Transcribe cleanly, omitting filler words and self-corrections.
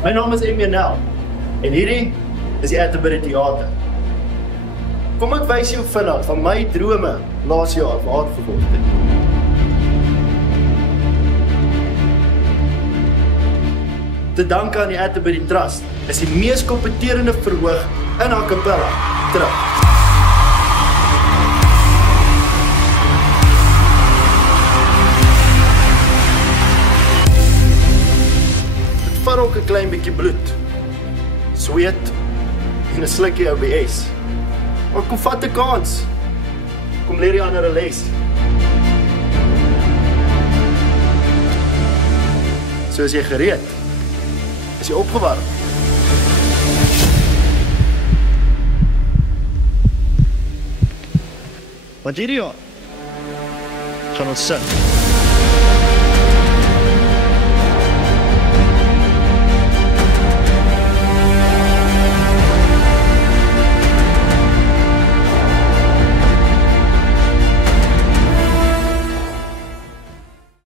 My naam is Emianel en hierdie is die Atterbury Theater. Kom ek wys jou vinnig van my drome laas jaar waar verword het. Te danke aan die Atterbury Trust is die mees kompeterende verhoog in a cappella terug. Dit vat ook 'n klein bietjie bloed, sweet en 'n slukkie OBS. Maar kom vat 'n kans. Kom leer die ander 'n les. So is jy gereed? Is jy opgewarm? Want hierdie jaar gaan ons sit.